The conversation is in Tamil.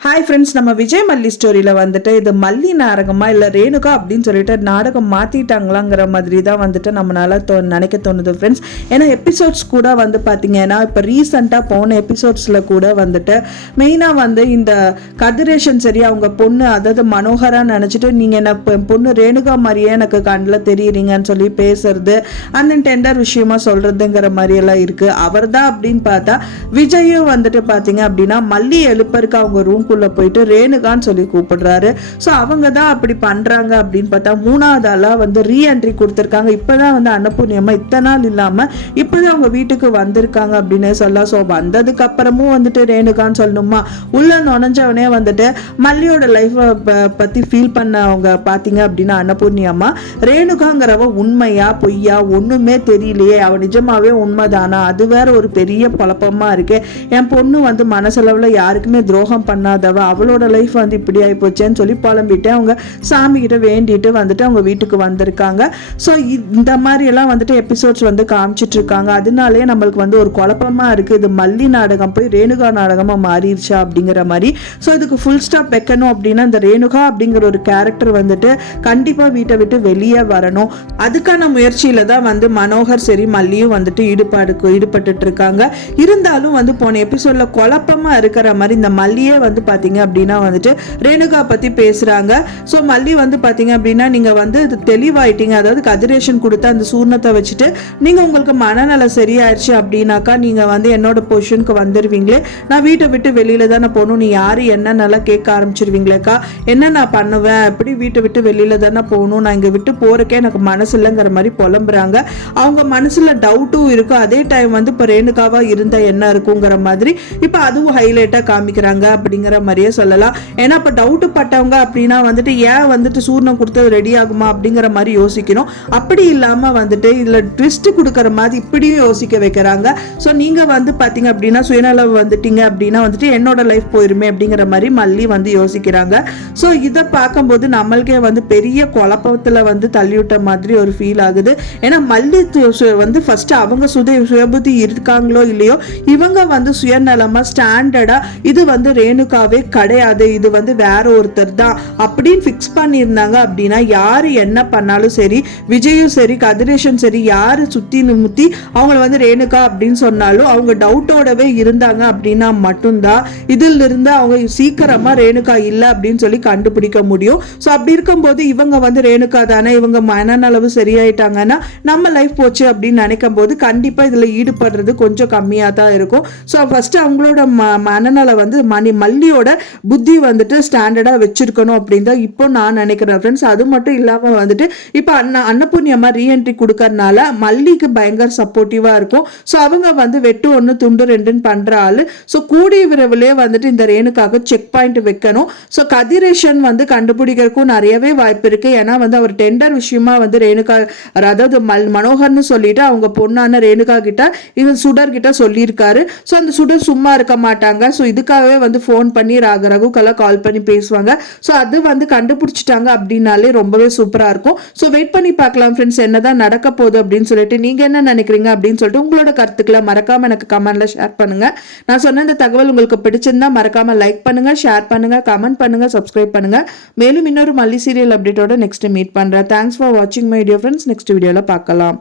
ஹாய் ஃப்ரெண்ட்ஸ் நம்ம விஜய் மல்லி ஸ்டோரியில் வந்துட்டு இது மல்லி நாடகமா இல்லை ரேணுகா அப்படின்னு சொல்லிட்டு நாடகம் மாற்றிட்டாங்களாங்கிற மாதிரி தான் வந்துட்டு நம்மளால தோ நினைக்க தோணுது ஃப்ரெண்ட்ஸ் ஏன்னா எபிசோட்ஸ் கூட வந்து பார்த்தீங்கன்னா இப்போ ரீசெண்டாக போன எபிசோட்ஸில் கூட வந்துட்டு மெயினாக வந்து இந்த கதிரேஷன் சரி அவங்க பொண்ணு அதாவது மனோகராக நினச்சிட்டு நீங்கள் என்ன பொண்ணு ரேணுகா மாதிரியே எனக்கு கண்ணில் தெரியுறீங்கன்னு சொல்லி பேசுறது அந்த டெண்டர் விஷயமா சொல்கிறதுங்கிற மாதிரியெல்லாம் இருக்குது அவர் தான் அப்படின்னு பார்த்தா விஜயும் வந்துட்டு பார்த்தீங்க அப்படின்னா மல்லி எழுப்பருக்கு அவங்க ரூம் ரூம்குள்ளே போயிட்டு ரேணுகான்னு சொல்லி கூப்பிடுறாரு. ஸோ அவங்க தான் அப்படி பண்ணுறாங்க அப்படின்னு பார்த்தா மூணாவது ஆளாக வந்து ரீஎன்ட்ரி கொடுத்துருக்காங்க. இப்போ தான் வந்து அன்னபூர்ணியம்மா இத்தனை நாள் இல்லாமல் இப்போ தான் அவங்க வீட்டுக்கு வந்திருக்காங்க அப்படின்னே சொல்லலாம். ஸோ வந்ததுக்கு அப்புறமும் வந்துட்டு ரேணுகான்னு சொல்லணுமா? உள்ள நுழைஞ்சவனே வந்துட்டு மல்லியோட லைஃப்பை பற்றி ஃபீல் பண்ணவங்க பார்த்தீங்க அப்படின்னா அன்னபூர்ணியம்மா ரேணுகாங்கிறவ உண்மையா பொய்யா ஒன்றுமே தெரியலையே. அவ நிஜமாவே உண்மைதானா? அது வேற ஒரு பெரிய குழப்பமா இருக்கு. என் பொண்ணு வந்து மனசளவில் யாருக்குமே துரோகம் பண்ணாதவ அவளோட லைஃப் வந்து இப்படி ஆயிப்போச்சேன்னு சொல்லி புலம்பிட்டு அவங்க சாமிகிட்ட வேண்டிட்டு வந்துட்டு அவங்க வீட்டுக்கு வந்திருக்காங்க. ஸோ இந்த மாதிரி எல்லாம் வந்துட்டு எபிசோட்ஸ் வந்து காமிச்சிட்டு இருக்காங்க. அதனாலே நம்மளுக்கு வந்து ஒரு குழப்பமா இருக்கு. இது மல்லி நாடகம் போய் ரேணுகா நாடகமா மாறிடுச்சா அப்படிங்கிற மாதிரி. ஸோ இதுக்கு ஃபுல் ஸ்டாப் வைக்கணும் அப்படின்னா இந்த ரேணுகா அப்படிங்கிற ஒரு கேரக்டர் வந்துட்டு கண்டிப்பா வீட்டை விட்டு வெளியே வரணும். அதுக்கான முயற்சியில தான் வந்து மனோகர் சரி மல்லியும் வந்துட்டு ஈடுபாடு ஈடுபட்டுட்டு இருக்காங்க. இருந்தாலும் வந்து போன எபிசோட்ல குழப்பமா இருக்கிற மாதிரி இந்த மல்லியே வந்து பாத்தீங்க அப்படின்னா வந்துட்டு ரேணுகா பத்தி பேசுறாங்க. ஸோ மல்லி வந்து பாத்தீங்க அப்படின்னா நீங்க வந்து தெளிவாயிட்டீங்க. அதாவது கதிரேஷன் கொடுத்த அந்த சூர்ணத்தை வச்சுட்டு நீங்க உங்களுக்கு மனநலம் சரியாயிருச்சு அப்படின்னாக்கா நீங்க வந்து என்னோட பொசிஷனுக்கு வந்துருவீங்களே. நான் வீட்டை விட்டு வெளியில தானே போகணும். நீ யாரு என்னென்னலாம் கேட்க ஆரம்பிச்சிருவீங்களேக்கா? என்ன நான் பண்ணுவேன்? எப்படி வீட்டை விட்டு வெளியில தானே போகணும்? நான் இங்க விட்டு போறக்கே எனக்கு மனசு இல்லைங்கிற மாதிரி புலம்புறாங்க. அவங்க மனசுல டவுட்டும் இருக்கும் அதே டைம் வந்து இப்போ ரேணுகாவா இருந்தா என்ன இருக்குங்கிற மாதிரி இப்போ அதுவும் ஹைலைட்டா காமிக்கிறாங்க அப்படிங்கிற மாதிரியே சொல்லலாம். ஏன்னா இப்போ டவுட் பட்டவங்க அப்படின்னா வந்துட்டு ஏன் வந்துட்டு சூர்ணம் கொடுத்தது ரெடி ஆகுமா அப்படிங்கிற மாதிரி யோசிக்கணும். அப்படி இல்லாம வந்துட்டு இதுல ட்விஸ்ட் கொடுக்குற மாதிரி இப்படியும் யோசிக்க வைக்கிறாங்க. ஸோ நீங்க வந்து பாத்தீங்க அப்படின்னா சுயநலம் வந்துட்டீங்க அப்படின்னா வந்துட்டு என்னோட லைஃப் போயிருமே அப்படிங்கிற மாதிரி மல்லி வந்து யோசிக்கிறாங்க. ஸோ இதை பார்க்கும்போது நம்மளுக்கே வந்து பெரிய குழப்பத்துல வந்து தள்ளிவிட்ட மாதிரி ஒரு ஃபீல் ஆகுது. ஏன்னா மல்லி வந்து ஃபர்ஸ்ட் அவங்க சுத சுயபுத்தி இருக்காங்களோ இல்லையோ இவங்க வந்து சுயநலமா ஸ்டாண்டர்டா இது வந்து ரேணுகா ரேணுகாவே கிடையாது. இது வந்து வேற ஒருத்தர் தான். அப்படின்னு ஃபிக்ஸ் பண்ணியிருந்தாங்க அப்படின்னா யாரு என்ன பண்ணாலும் சரி விஜயும் சரி கதிரேஷன் சரி யாரு சுத்தி முத்தி அவங்கள வந்து ரேணுகா அப்படின்னு சொன்னாலும் அவங்க டவுட்டோடவே இருந்தாங்க அப்படின்னா மட்டும்தான். இதில் இருந்து அவங்க சீக்கிரமா ரேணுகா இல்லை அப்படின்னு சொல்லி கண்டுபிடிக்க முடியும். ஸோ அப்படி இருக்கும்போது இவங்க வந்து ரேணுகா தானே இவங்க மனநலவு சரியாயிட்டாங்கன்னா நம்ம லைஃப் போச்சு அப்படின்னு நினைக்கும் போது கண்டிப்பா இதுல ஈடுபடுறது கொஞ்சம் கம்மியா தான் இருக்கும். ஸோ ஃபர்ஸ்ட் அவங்களோட ம மனநல வந்து மணி மல்லியோட புத்தி வந்துட்டு ஸ்டாண்டர்டா வச்சிருக்கணும் அப்படின்னு தான் இப்போ நான் நினைக்கிறேன் ஃப்ரெண்ட்ஸ் அது மட்டும் இல்லாம வந்துட்டு இப்போ அண்ணா அன்னபூர்ணியம்மா ரீஎன்ட்ரி கொடுக்கறனால மல்லிக்கு பயங்கர சப்போர்ட்டிவாக இருக்கும். ஸோ அவங்க வந்து வெட்டு ஒன்று துண்டு ரெண்டுன்னு பண்ற ஆளு. ஸோ கூடிய விரைவிலே வந்துட்டு இந்த ரேணுக்காக செக் பாயிண்ட் வைக்கணும். ஸோ கதிரேஷன் வந்து கண்டுபிடிக்கிறதுக்கும் நிறையவே வாய்ப்பு இருக்கு. ஏன்னா வந்து அவர் டெண்டர் விஷயமா வந்து ரேணுகா அதாவது மல் மனோகர்னு சொல்லிட்டு அவங்க பொண்ணான ரேணுகா கிட்ட இது சுடர் கிட்ட சொல்லியிருக்காரு. ஸோ அந்த சுடர் சும்மா இருக்க மாட்டாங்க. ஸோ இதுக்காகவே வந்து ஃபோன் பண்ணி ராக ரகுக்கெல்லாம் கால் பண்ணி பேசுவாங்க. ஸோ அது வந்து கண்டுபிடிச்சிட்டாங்க அப்படின்னாலே ரொம்பவே சூப்பராக இருக்கும். ஸோ வெயிட் பண்ணி பார்க்கலாம் ஃப்ரெண்ட்ஸ் என்னதான் நடக்க போகுது அப்படின்னு சொல்லிட்டு நீங்க என்ன நினைக்கிறீங்க அப்படின்னு சொல்லிட்டு உங்களோட கருத்துக்களை மறக்காமல் எனக்கு கமெண்ட்ல ஷேர் பண்ணுங்க. நான் சொன்ன இந்த தகவல் உங்களுக்கு பிடிச்சிருந்தா மறக்காம லைக் பண்ணுங்க ஷேர் பண்ணுங்க கமெண்ட் பண்ணுங்க சப்ஸ்கிரைப் பண்ணுங்க. மேலும் இன்னொரு மல்லி சீரியல் அப்டேட்டோட நெக்ஸ்ட் மீட் பண்ணுறேன் தேங்க்ஸ் ஃபார் வாட்சிங் மை டியர் ஃப்ரெண்ட்ஸ் நெக்ஸ்ட் வீடியோவில் பார்க்கலாம்.